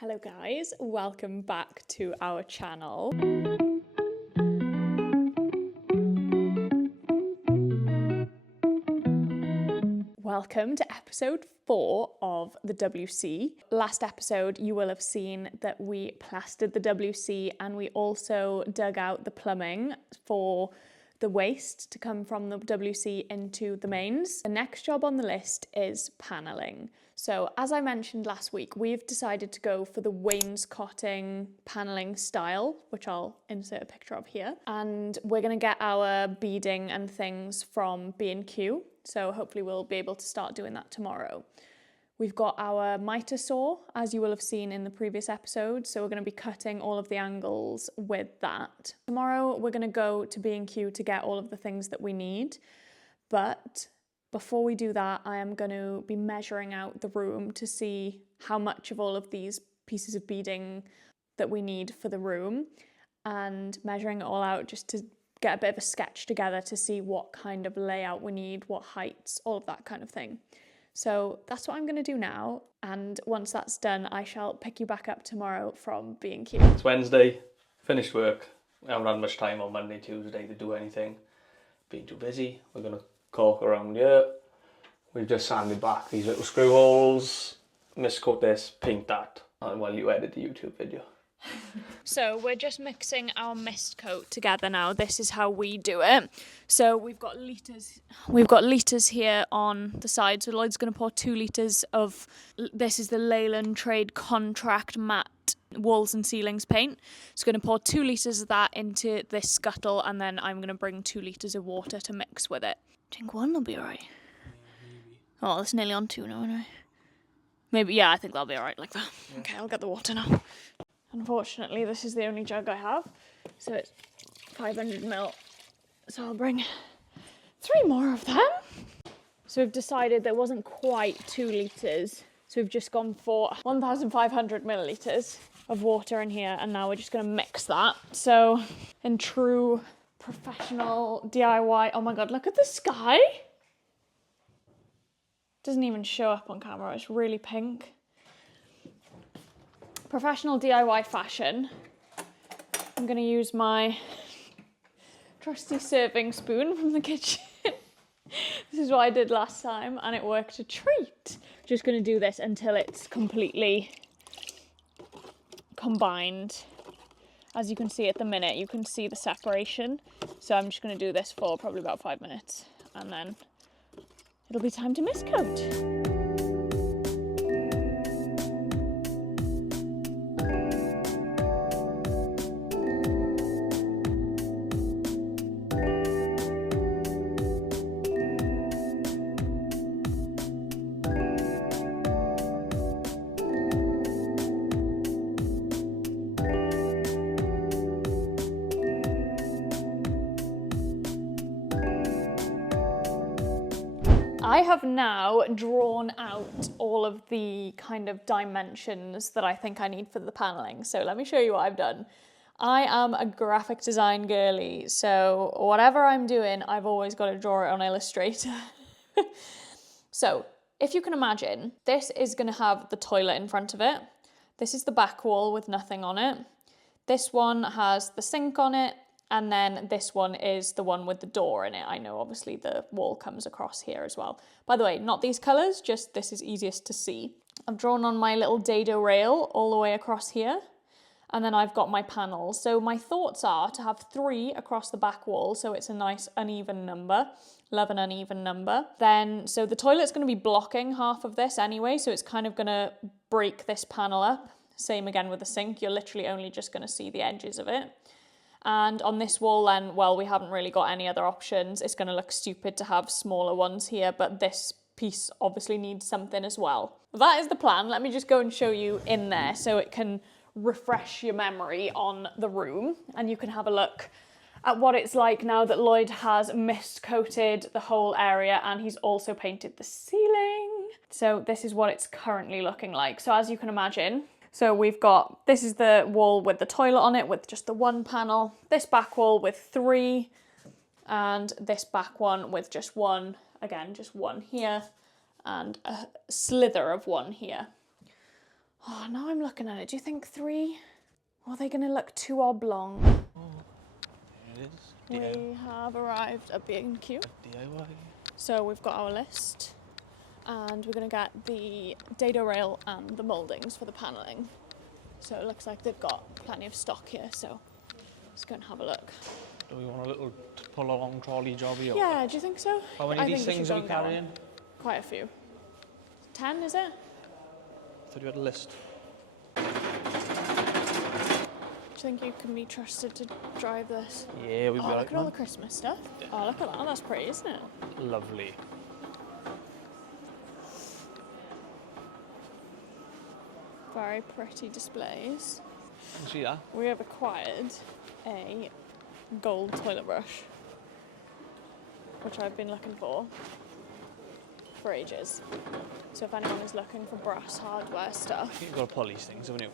Hello guys, welcome back to our channel. Welcome to episode 4 of the WC. Last episode you will have seen that we plastered the WC and we also dug out the plumbing for the waste to come from the WC into the mains. The next job on the list is panelling. So as I mentioned last week, we've decided to go for the wainscoting panelling style, which I'll insert a picture of here. And we're gonna get our beading and things from B&Q. So hopefully we'll be able to start doing that tomorrow. We've got our miter saw, as you will have seen in the previous episode, so we're going to be cutting all of the angles with that. Tomorrow we're going to go to B&Q to get all of the things that we need, but before we do that I am going to be measuring out the room to see how much of all of these pieces of beading that we need for the room, and measuring it all out just to get a bit of a sketch together to see what kind of layout we need, what heights, all of that kind of thing. So that's what I'm going to do now, and once that's done I shall pick you back up tomorrow from B&Q. It's Wednesday, finished work. I haven't had much time on Monday, Tuesday to do anything. Been too busy. We're going to caulk around here. We've just sanded back these little screw holes, miscoat this, paint that, and while you edit the YouTube video. So we're just mixing our mist coat together now. This is how we do it. So we've got litres here on the side. So Lloyd's going to pour 2 litres of, this is the Leyland Trade Contract Matte Walls and Ceilings paint. So going to pour 2 litres of that into this scuttle, and then I'm going to bring 2 litres of water to mix with it. Do you think 1 will be alright? Oh, that's nearly on 2 now, anyway. Maybe, yeah, I think that'll be alright like that. Yeah. Okay, I'll get the water now. Unfortunately, this is the only jug I have, so it's 500ml. So I'll bring 3 more of them. So we've decided there wasn't quite 2 litres, so we've just gone for 1,500 millilitres of water in here, and now we're just going to mix that. So in true professional DIY, oh my god, look at the sky! Doesn't even show up on camera, it's really pink. Professional DIY fashion, I'm going to use my trusty serving spoon from the kitchen. This is what I did last time and it worked a treat. Just going to do this until it's completely combined. As you can see at the minute, you can see the separation. So I'm just going to do this for probably about 5 minutes and then it'll be time to mist coat. I have now drawn out all of the kind of dimensions that I think I need for the panelling. So let me show you what I've done. I am a graphic design girly, so whatever I'm doing, I've always got to draw it on Illustrator. So if you can imagine, this is going to have the toilet in front of it. This is the back wall with nothing on it. This one has the sink on it. And then this one is the one with the door in it. I know obviously the wall comes across here as well. By the way, not these colours, just this is easiest to see. I've drawn on my little dado rail all the way across here. And then I've got my panels. So my thoughts are to have 3 across the back wall, so it's a nice uneven number. Love an uneven number. Then, so the toilet's going to be blocking half of this anyway, so it's kind of going to break this panel up. Same again with the sink, you're literally only just going to see the edges of it. And on this wall then, well, we haven't really got any other options. It's going to look stupid to have smaller ones here, but this piece obviously needs something as well. That is the plan. Let me just go and show you in there so it can refresh your memory on the room and you can have a look at what it's like now that Lloyd has mist coated the whole area and he's also painted the ceiling. So this is what it's currently looking like. So as you can imagine, so we've got, this is the wall with the toilet on it with just the 1 panel, this back wall with 3, and this back one with just 1, again, just 1 here, and a slither of 1 here. Oh, now I'm looking at it. Do you think 3? Or are they going to look too oblong? Oh, there it is. We have arrived at B&Q. DIY. So we've got our list and we're going to get the dado rail and the mouldings for the panelling. So it looks like they've got plenty of stock here, so let's go and have a look. Do we want a little pull along trolley job here? Yeah, do you think so? How many of these things are we carrying? Quite a few. 10, is it? I thought you had a list. Do you think you can be trusted to drive this? Yeah, we'll be Look at all the Christmas stuff. Oh, look at that. That's pretty, isn't it? Lovely. Very pretty displays. You can see that. We have acquired a gold toilet brush, which I've been looking for ages. So if anyone is looking for brass hardware stuff, You've got to pull these things, haven't you?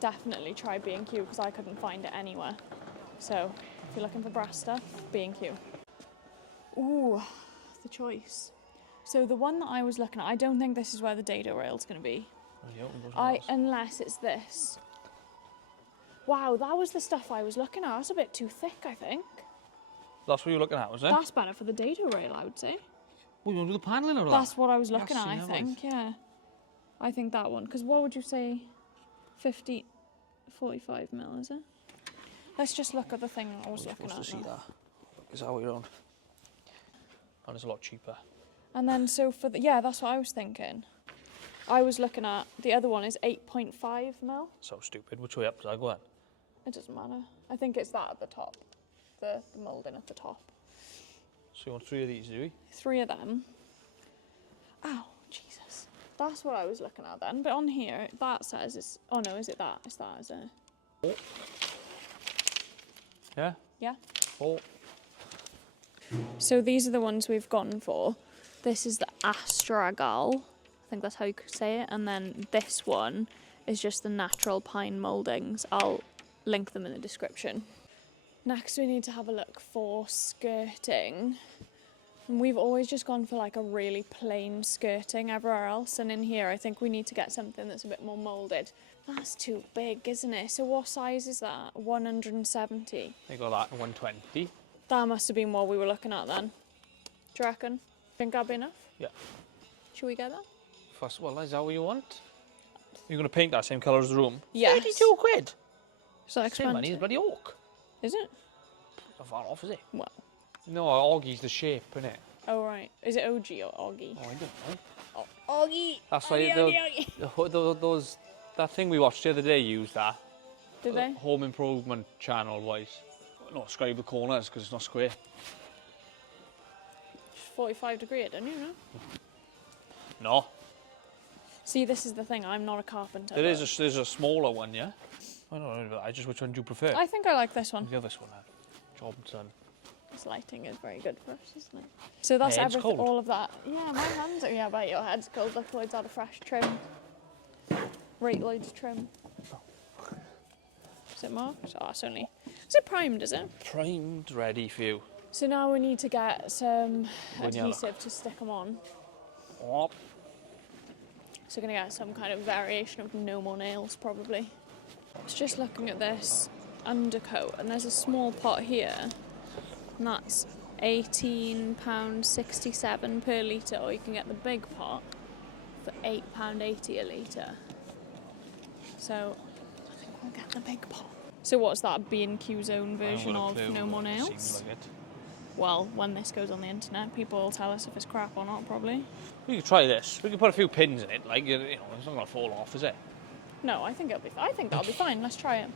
definitely try B&Q because I couldn't find it anywhere. So if you're looking for brass stuff, B&Q. Ooh, the choice. So the one that I was looking at, I don't think this is where the dado rail's going to be. Unless it's this. Wow, that was the stuff I was looking at. That's a bit too thick, I think. That's what you were looking at, was it? That's better for the dado rail, I would say. Well, you want to do the panelling or that? That's what I was looking at, I think, yeah. I think that one, because what would you say, 45 mil, is it? Let's just look at the thing I was looking at. To see that. Is that what you're on? That is a lot cheaper. And then, so for the, yeah, that's what I was thinking. I was looking at, the other one is 8.5 mil. So stupid. Which way up does I go then? It doesn't matter. I think it's that at the top, the moulding at the top. So you want 3 of these, do we? 3 of them. Ow, Jesus. That's what I was looking at then. But on here, that says it's... Oh no, is it that? It's that, is it? Oh. Yeah? Yeah. 4. So these are the ones we've gone for. This is the astragal. I think that's how you could say it. And then this one is just the natural pine mouldings. I'll link them in the description. Next we need to have a look for skirting. And we've always just gone for like a really plain skirting everywhere else. And in here I think we need to get something that's a bit more moulded. That's too big, isn't it? So what size is that? 170? They got that at 120. That must have been what we were looking at then. Do you reckon? Think that'd be enough? Yeah. Should we get that? First, well, is that what you want? You're going to paint that same colour as the room? Yes. 32 quid? Is that Same money as expensive? bloody oak. Is it? Not far off, is it? Well. No, Augie's the shape, isn't it? Oh right. Is it OG or Augie? Oh, I don't know. Oh, Augie! That's why that thing we watched the other day used that. Did they? Home improvement channel wise. Not scrape the corners because it's not square. 45 degree, don't you know? No. See, this is the thing. I'm not a carpenter. There's a smaller one, yeah? I don't know, I just which one do you prefer? I think I like this one. The other one then. Job done. This lighting is very good for us, isn't it? So that's Head's everything, cold. all of that. Yeah, my hands are, yeah, I bet your head's cold. Look, Lloyd's had a fresh trim. Rate Lloyd's trim. Is it marked? Oh, it's only... Is it primed, is it? Primed, ready for you. So now we need to get some When you adhesive to stick them on. Oh. So we're going to get some kind of variation of no more nails, probably. I was just looking at this undercoat, and there's a small pot here, and that's £18.67 per litre, or you can get the big pot for £8.80 a litre. So I think we'll get the big pot. So what's that, B&Q's own version of no more nails? Seems like it. Well, when this goes on the internet, people will tell us if it's crap or not, probably. We could try this. We could put a few pins in it, like, you know, it's not going to fall off, is it? No, I think that'll be fine. Let's try it.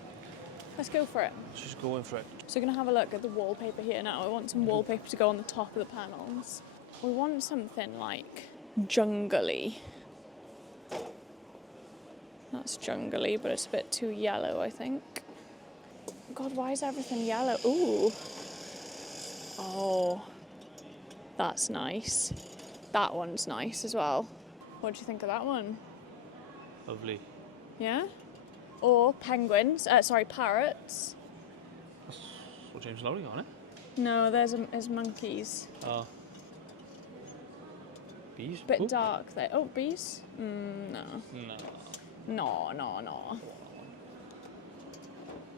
Let's go for it. Let's just go in for it. So we're going to have a look at the wallpaper here now. I want some wallpaper to go on the top of the panels. We want something like jungly. That's jungly, but it's a bit too yellow, I think. God, why is everything yellow? Ooh. Oh, that's nice. That one's nice as well. What do you think of that one? Lovely. Yeah? Or penguins, parrots. That's what James Lowry on it. No, there's monkeys. Oh. bees. Bit dark there. Oh, bees? No. No.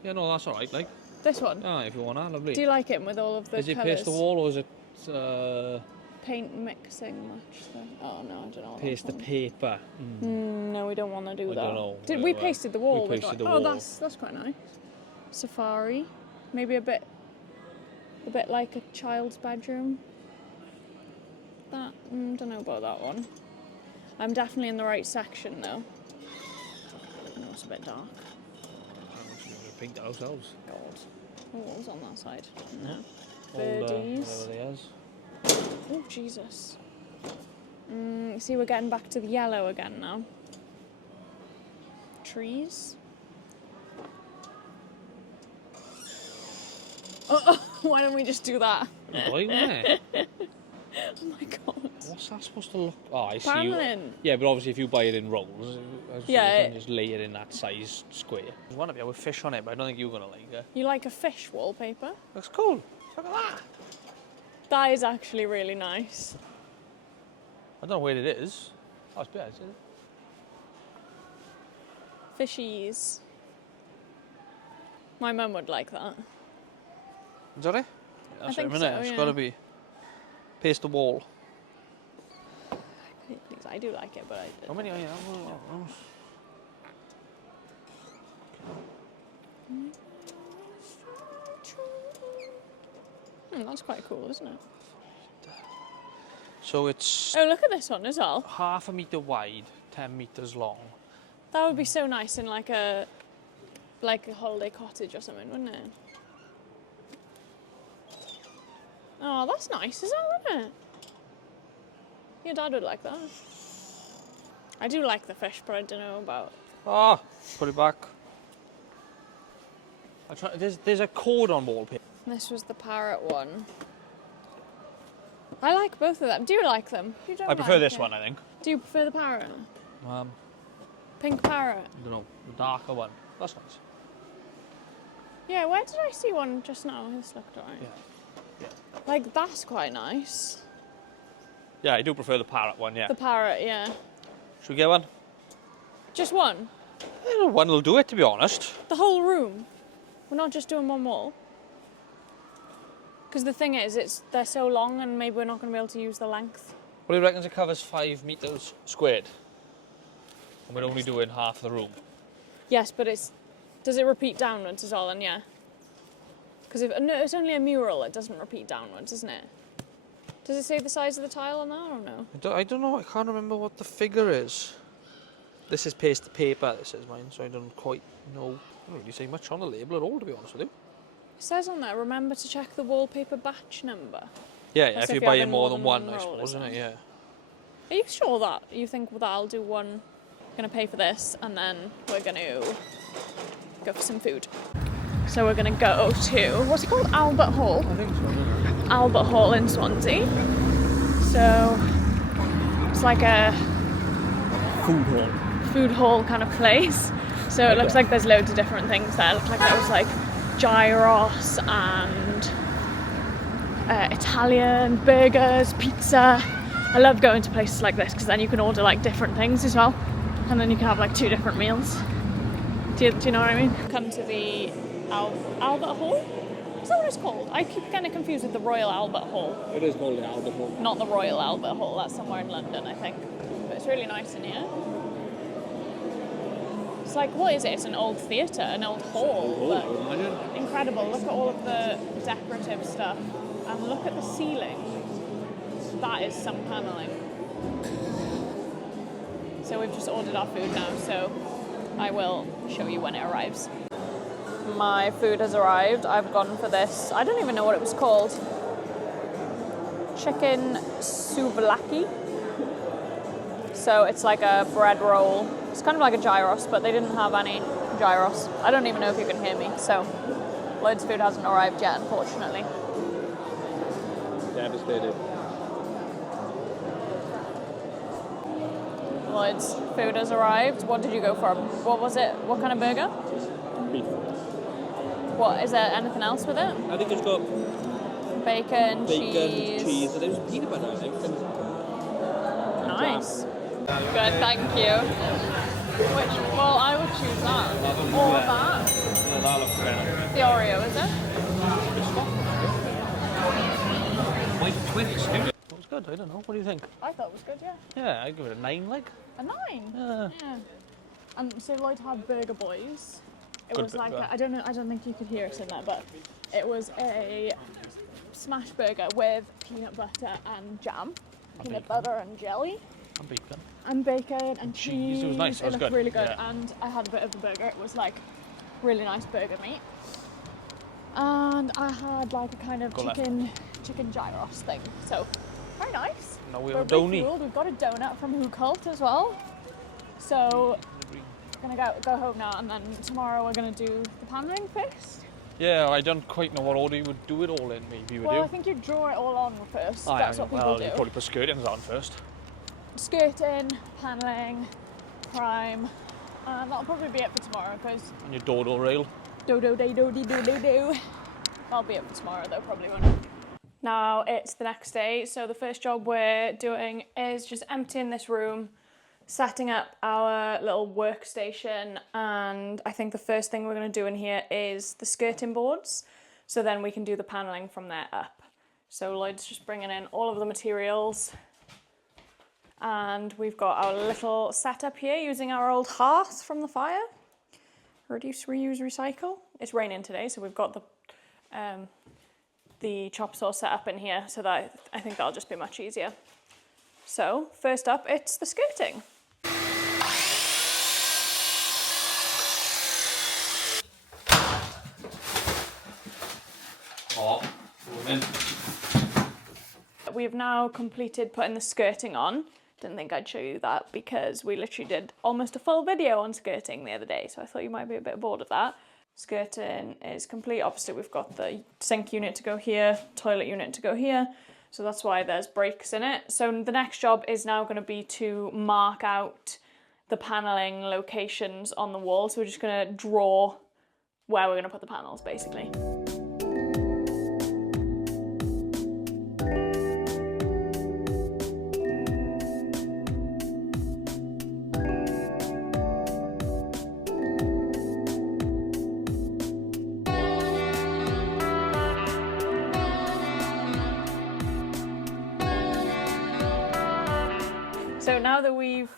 Yeah, no, that's alright, like. This one? Ah, if you want that, lovely. Do you like it with all of the Is it colours? paste the wall or is it Paint mixing much? Oh no, I don't know. paste the paper? No, we don't want to do that. I don't know. We pasted the wall. We pasted the Oh, wall. that's quite nice. Safari, maybe a bit like a child's bedroom. That don't know about that one. I'm definitely in the right section though. I know it's a bit dark. We paint it ourselves. God, what was on that side? No. Whatever Birdies. they is. Oh Jesus. See, we're getting back to the yellow again now. Trees. Oh, why don't we just do that? Why, wasn't it? Oh my God. What's that supposed to look? Oh, I see. Paneling. Yeah, but obviously if you buy it in rolls, Yeah, you can just lay it in that size square. There's one up here with fish on it, but I don't think you're gonna like it. You like a fish wallpaper? Looks cool. Look at that. That is actually really nice. I don't know where it is. Oh, it's better, is it? Fishies. My mum would like that. Is that it? I That's think it, so, It's yeah. got to be. Paste the wall. Please, I do like it, but I How many are you? that's quite cool, isn't it? So it's Oh, look at this one as well. ½ a metre wide, 10 metres long. That would be so nice in like a holiday cottage or something, wouldn't it? Oh, that's nice as well, isn't it? Your dad would like that. I do like the fish, but I don't know about... Ah, put it back. There's a code on wallpaper. This was the parrot one. I like both of them. Do you like them? You don't I prefer like this it? one, I think. Do you prefer the parrot? I Pink parrot? don't know, the darker one. That's nice. Yeah, where did I see one just now? This looked alright. Yeah. Like, that's quite nice. Yeah, I do prefer the parrot one, yeah. The parrot, yeah. Should we get one? Just one? One will do it, to be honest. The whole room? We're not just doing one wall? Because the thing is, they're so long and maybe we're not going to be able to use the length. Well, he reckons it covers 5 metres squared. And we're only doing half the room. Yes, but does it repeat downwards as well? And yeah. Because no, it's only a mural, it doesn't repeat downwards, isn't it? Does it say the size of the tile on that or no? I don't know, I can't remember what the figure is. This is paste paper, this is mine, so I don't quite know. I don't really say much on the label at all, to be honest with you. It says on there, remember to check the wallpaper batch number. Yeah, That's if if you're you buying have more than one, I roll, suppose, isn't it? Yeah. Are you sure that you think that I'll do one? I'm going to pay for this and then we're going to go for some food. So we're going to go to, what's it called? Albert Hall. I think so, yeah. Albert Hall in Swansea. So it's like a food hall kind of place. So it looks like there's loads of different things there. It looks like there was like gyros and Italian burgers, pizza. I love going to places like this because then you can order like different things as well, and then you can have like 2 different meals. Do you know what I mean? Come to the Albert Hall? Is that what it's called? I keep getting confused with the Royal Albert Hall. It is called the Albert Hall. Not the Royal Albert Hall, that's somewhere in London, I think. But it's really nice in here. It's like, what is it? It's an old theatre, an old hall. But incredible. Look at all of the decorative stuff. And look at the ceiling. That is some panelling. So we've just ordered our food now, so I will show you when it arrives. My food has arrived. I've gone for this. I don't even know what it was called. Chicken souvlaki. So it's like a bread roll. It's kind of like a gyros, but they didn't have any gyros. I don't even know if you can hear me. So Lloyd's food hasn't arrived yet, unfortunately. Devastated. Lloyd's food has arrived. What did you go for? What was it? What kind of burger? Beef. What, is there anything else with it? I think it's got Bacon, cheese. and there's peanut butter, I think. Nice. Good, thank you. Well, I would choose that. Or that. That looks better. The Oreo, is it? White Twix. That was good, I don't know. What do you think? I thought it was good, yeah. Yeah, I'd give it a 9, like. A 9? Yeah. And so Lloyd had Burger Boys. It Good was like, burger. I don't think you could hear it in there, but it was a smash burger with peanut butter and jam. Peanut butter and jelly. And bacon. And bacon and cheese. It was nice, it was looked good. really good. Yeah. And I had a bit of the burger. It was like really nice burger meat. And I had like a kind of chicken gyros thing. So very nice. Now we have a We're donut. fueled. We've got a donut from Who Cult as well. So we're gonna go home now, and then tomorrow we're gonna do the paneling first. Yeah, I don't quite know what order you would do it all in, maybe, would Well, you? I think you draw it all on first. That's what people do. You probably put skirtings on first. Skirting, paneling, prime, and that'll probably be it for tomorrow because And your dodo rail. do. That'll be it for tomorrow though, probably won't. Now it's the next day, so the first job we're doing is just emptying this room, setting up our little workstation, and I think the first thing we're going to do in here is the skirting boards, so then we can do the paneling from there up. So Lloyd's just bringing in all of the materials, and we've got our little setup here using our old hearth from the fire. Reduce, reuse, recycle. It's raining today, so we've got the chop saw set up in here, so that I think that'll just be much easier. So first up, it's the skirting. We've now completed putting the skirting on. Didn't think I'd show you that because we literally did almost a full video on skirting the other day, so I thought you might be a bit bored of that. Skirting is complete. Obviously we've got the sink unit to go here, toilet unit to go here, so that's why there's breaks in it. So the next job is now going to be to mark out the paneling locations on the wall. So we're just going to draw where we're going to put the panels basically. So now that we've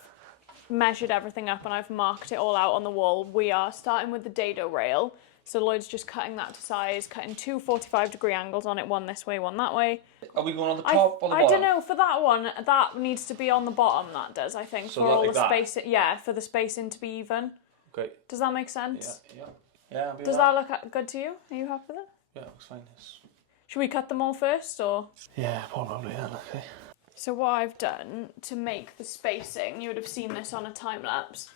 measured everything up and I've marked it all out on the wall, we are starting with the dado rail. So Lloyd's just cutting that to size, cutting two 45-degree angles on it, one this way, one that way. Are we going on the top or the bottom? I don't know, for that one, that needs to be on the bottom, that does, I think, so for all like the space, yeah, for the spacing to be even. Okay. Does that make sense? Yeah. Does that look good to you? Are you happy with it? Yeah, it looks fine. Should we cut them all first, or? Yeah, probably, yeah, okay. So what I've done to make the spacing, you would have seen this on a time lapse,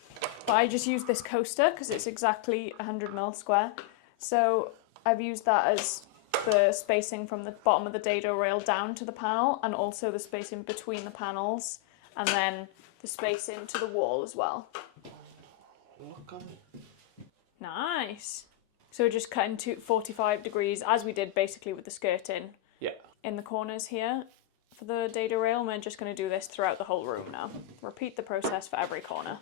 but I just used this coaster because it's exactly 100mm square. So I've used that as the spacing from the bottom of the dado rail down to the panel, and also the spacing between the panels, and then the spacing to the wall as well. Look on it. Nice. So we're just cutting to 45 degrees as we did basically with the skirting. Yeah. In the corners here. For the dado rail, and we're just going to do this throughout the whole room now. Repeat the process for every corner.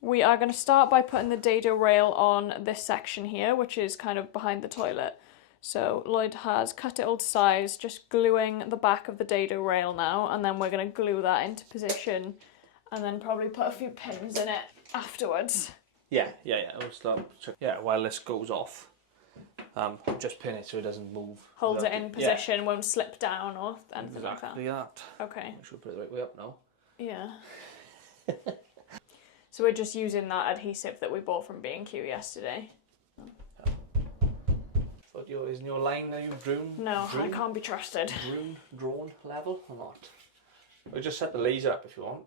We are going to start by putting the dado rail on this section here, which is kind of behind the toilet. So Lloyd has cut it all to size, just gluing the back of the dado rail now, and then we're going to glue that into position and then probably put a few pins in it afterwards. Yeah. We'll start. Yeah, while this goes off, just pin it so it doesn't move. Hold it in position, won't slip down or anything like that. Exactly that. Okay. I should put it the right way up now. Yeah. So we're just using that adhesive that we bought from B&Q yesterday. But isn't your line that you've drawn? No, I can't be trusted. Drawn level or not? We'll just set the laser up if you want.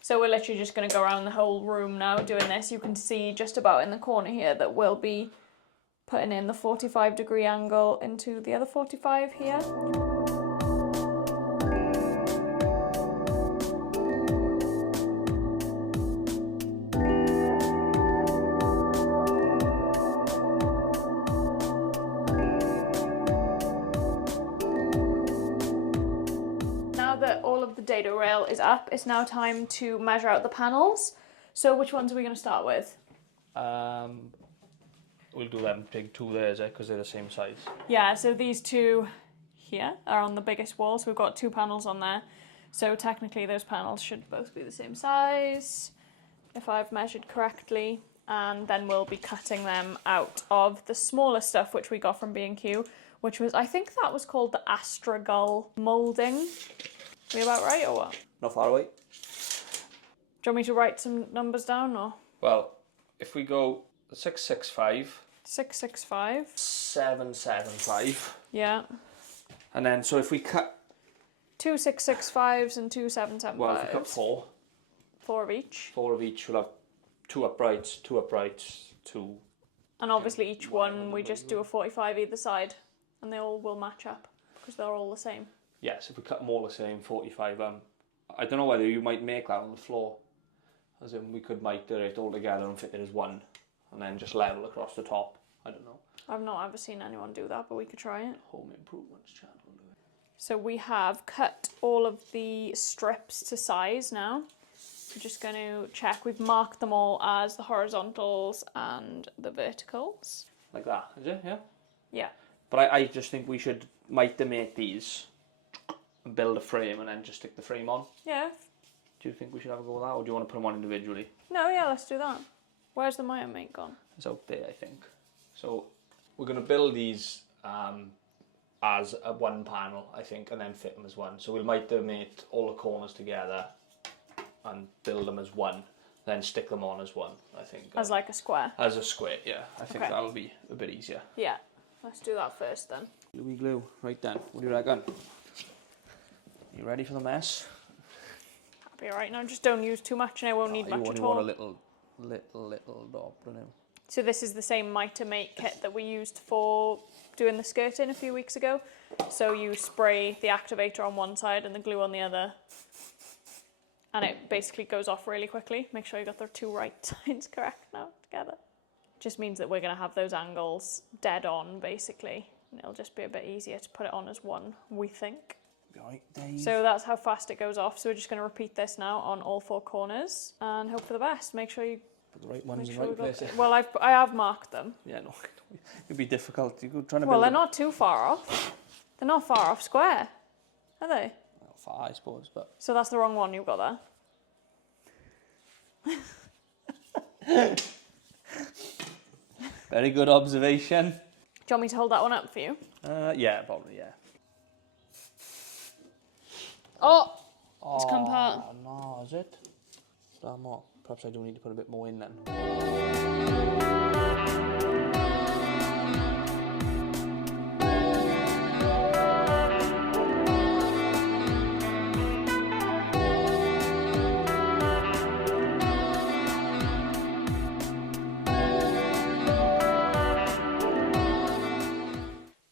So we're literally just going to go around the whole room now doing this. You can see just about in the corner here that we'll be putting in the 45-degree angle into the other 45 here. Now that all of the dado rail is up, it's now time to measure out the panels. So which ones are we going to start with? We'll do them big two there, because they're the same size. Yeah, so these two here are on the biggest wall, so we've got 2 panels on there. So technically those panels should both be the same size, if I've measured correctly. And then we'll be cutting them out of the smaller stuff, which we got from B&Q, which was, I think that was called the Astragal moulding. Are we about right, or what? Not far away. Do you want me to write some numbers down, or? Well, if we go 665. 665. 775. Yeah. And then, so if we cut... 2 665s and 2 775s. Well, if we cut 4. 4 of each. 4 of each, we'll have 2 uprights, 2... And obviously each one we just do a 45 either side, and they all will match up, because they're all the same. Yes, if we cut them all the same, 45. I don't know whether you might make that on the floor. As in, we could miter it all together and fit it as one, and then just level across the top. I don't know. I've not ever seen anyone do that, but we could try it. Home Improvements channel. So we have cut all of the strips to size now. We're just going to check. We've marked them all as the horizontals and the verticals. Like that, is it? Yeah? Yeah. But I just think we should miter make these and build a frame and then just stick the frame on. Yeah. Do you think we should have a go with that, or do you want to put them on individually? No, yeah, let's do that. Where's the miter mate gone? It's out there, I think. So we're going to build these as a one panel, I think, and then fit them as one. So we'll miter mate all the corners together and build them as one, then stick them on as one, I think. As like a square? As a square, yeah. I think Okay. that'll be a bit easier. Yeah, let's do that first then. Gluey glue, right then. What do you reckon? You ready for the mess? That'll be alright. Now just don't use too much and I won't need much at You all. want a little dot, don't you? So this is the same miter mate kit that we used for doing the skirting a few weeks ago. So you spray the activator on one side and the glue on the other, and it basically goes off really quickly. Make sure you got the 2 right sides correct now together. Just means that we're going to have those angles dead on basically, and it'll just be a bit easier to put it on as one, we think. Right, Dave. So that's how fast it goes off. So we're just going to repeat this now on all 4 corners and hope for the best. Make sure you put the right ones in sure the we right got places. Well, I have marked them. Yeah, no, it'd be difficult. You're trying to Well, build they're not too far off. They're not far off square, are they? Well, far, I suppose, but... So that's the wrong one you've got there. Very good observation. Do you want me to hold that one up for you? Yeah, probably, yeah. Oh! It's come apart. No, is it? Perhaps I do need to put a bit more in then.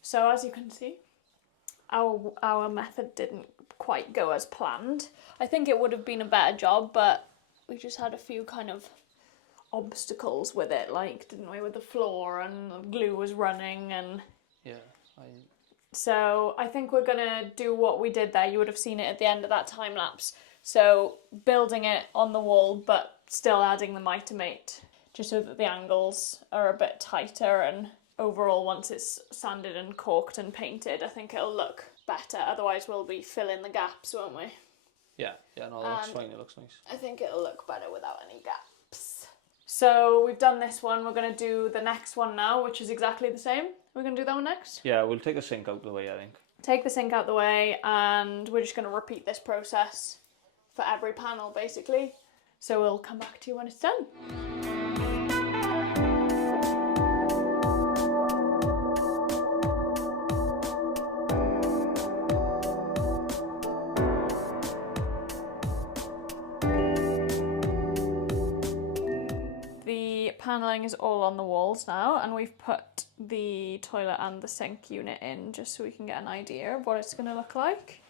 So as you can see, our method didn't quite go as planned. I think it would have been a better job, but we just had a few kind of obstacles with it, like, didn't we, with the floor, and the glue was running, and... Yeah, So I think we're gonna do what we did there. You would have seen it at the end of that time lapse. So building it on the wall, but still adding the miter mate, just so that the angles are a bit tighter, and overall, once it's sanded and caulked and painted, I think it'll look better. Otherwise, we'll be filling the gaps, won't we? yeah, no, that looks fine, it looks nice. I think it'll look better without any gaps. So we've done this one. We're going to do the next one now, which is exactly the same. We're going to do that one next. Yeah, we'll take the sink out of the way, I think. Take the sink out the way, and we're just going to repeat this process for every panel, basically. So we'll come back to you when it's done. Panelling is all on the walls now, and we've put the toilet and the sink unit in just so we can get an idea of what it's going to look like.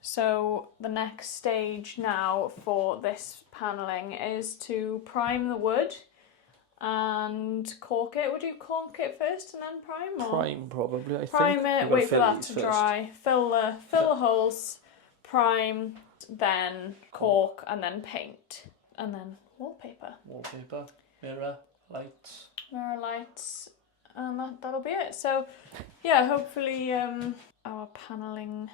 So the next stage now for this panelling is to prime the wood and cork it. Would you cork it first and then prime? Or? Prime probably, I think. Prime it, wait for that to dry, fill the holes, prime, then cork, and then paint, and then wallpaper. Wallpaper, mirror, lights. Mirror lights, and that'll be it. So yeah, hopefully our panelling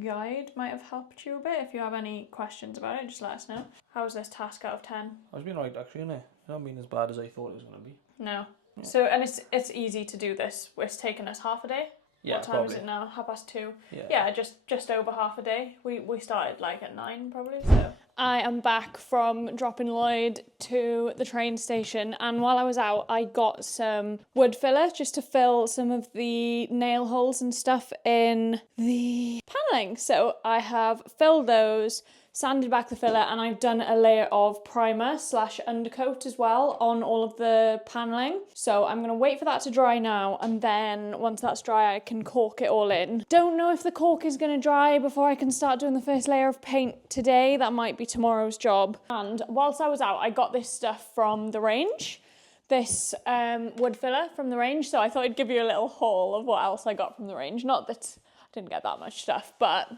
guide might have helped you a bit. If you have any questions about it, just let us know. How was this task out of 10? It's been right actually, isn't it? It's not been as bad as I thought it was going to be. No. So, and it's easy to do this. It's taken us half a day. Yeah, what time probably. is it now? 2:30. Yeah. Yeah, just over half a day. We started like at 9 probably. So I am back from dropping Lloyd to the train station, and while I was out, I got some wood filler just to fill some of the nail holes and stuff in the paneling. So I have filled those, sanded back the filler, and I've done a layer of primer / undercoat as well on all of the paneling. So I'm going to wait for that to dry now, and then once that's dry I can cork it all in. Don't know if the cork is going to dry before I can start doing the first layer of paint today. That might be tomorrow's job. And whilst I was out, I got this stuff from the range. This wood filler from the range, so I thought I'd give you a little haul of what else I got from the range. Not that I didn't get that much stuff, but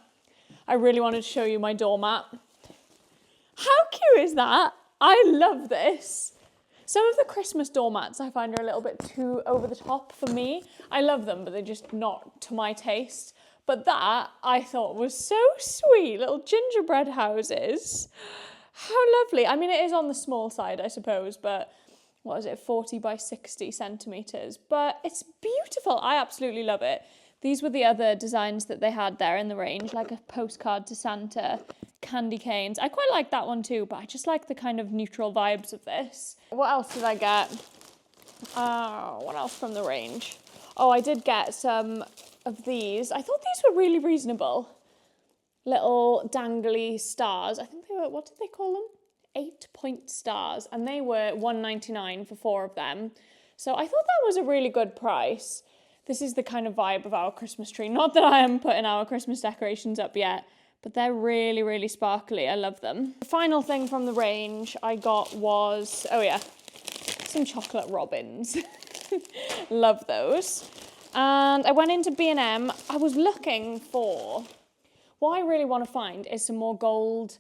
I really wanted to show you my doormat. How cute is that? I love this. Some of the Christmas doormats I find are a little bit too over the top for me. I love them, but they're just not to my taste. But that I thought was so sweet, little gingerbread houses. How lovely. I mean, it is on the small side, I suppose, but what is it, 40 by 60 centimetres? But it's beautiful. I absolutely love it. These were the other designs that they had there in the range, like a postcard to Santa, candy canes. I quite like that one too, but I just like the kind of neutral vibes of this. What else did I get? What else from the range? Oh, I did get some of these. I thought these were really reasonable. Little dangly stars. I think they were, what did they call them? 8-point stars. And they were $1.99 for 4 of them. So I thought that was a really good price. This is the kind of vibe of our Christmas tree. Not that I am putting our Christmas decorations up yet, but they're really, really sparkly. I love them. The final thing from the range I got was, oh yeah, some chocolate robins. Love those. And I went into B&M. I was looking for, what I really want to find is some more gold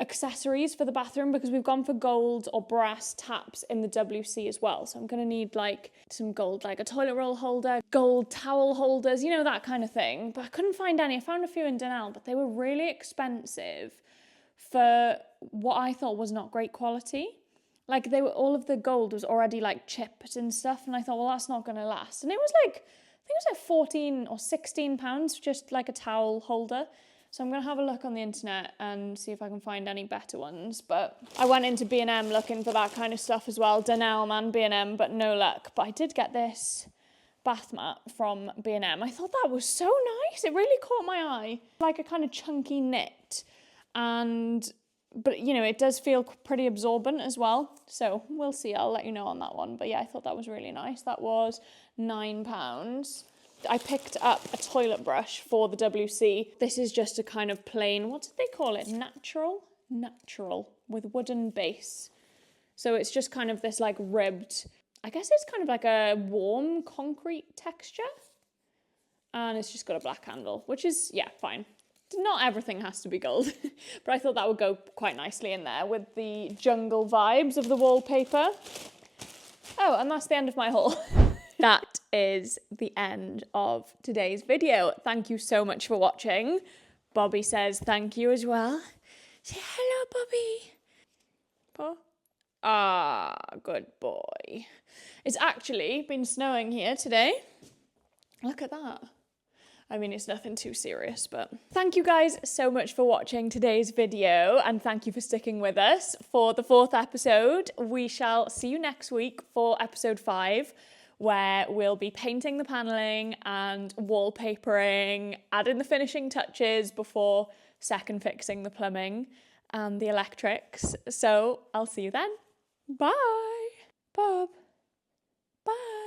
accessories for the bathroom, because we've gone for gold or brass taps in the WC as well. So I'm going to need like some gold, like a toilet roll holder, gold towel holders, you know, that kind of thing. But I couldn't find any. I found a few in Dunelm, but they were really expensive for what I thought was not great quality. Like they were, all of the gold was already like chipped and stuff. And I thought, well, that's not going to last. And it was like, I think it was like 14 or 16 pounds, just like a towel holder. So I'm going to have a look on the internet and see if I can find any better ones. But I went into B&M looking for that kind of stuff as well, Dunelm and B&M, but no luck. But I did get this bath mat from B&M. I thought that was so nice. It really caught my eye. Like a kind of chunky knit. But you know, it does feel pretty absorbent as well. So we'll see. I'll let you know on that one. But yeah, I thought that was really nice. That was £9. I picked up a toilet brush for the WC. This is just a kind of plain, what did they call it? Natural with wooden base. So it's just kind of this like ribbed, I guess it's kind of like a warm concrete texture. And it's just got a black handle, which is, yeah, fine. Not everything has to be gold, but I thought that would go quite nicely in there with the jungle vibes of the wallpaper. Oh, and that's the end of my haul. That is the end of today's video. Thank you so much for watching. Bobby says thank you as well. Say hello, Bobby. Paw? Ah, good boy. It's actually been snowing here today. Look at that. I mean, it's nothing too serious, but thank you guys so much for watching today's video, and thank you for sticking with us for the 4th episode. We shall see you next week for episode 5, where we'll be painting the paneling and wallpapering, adding the finishing touches before second fixing the plumbing and the electrics. So I'll see you then. Bye. Bob. Bye.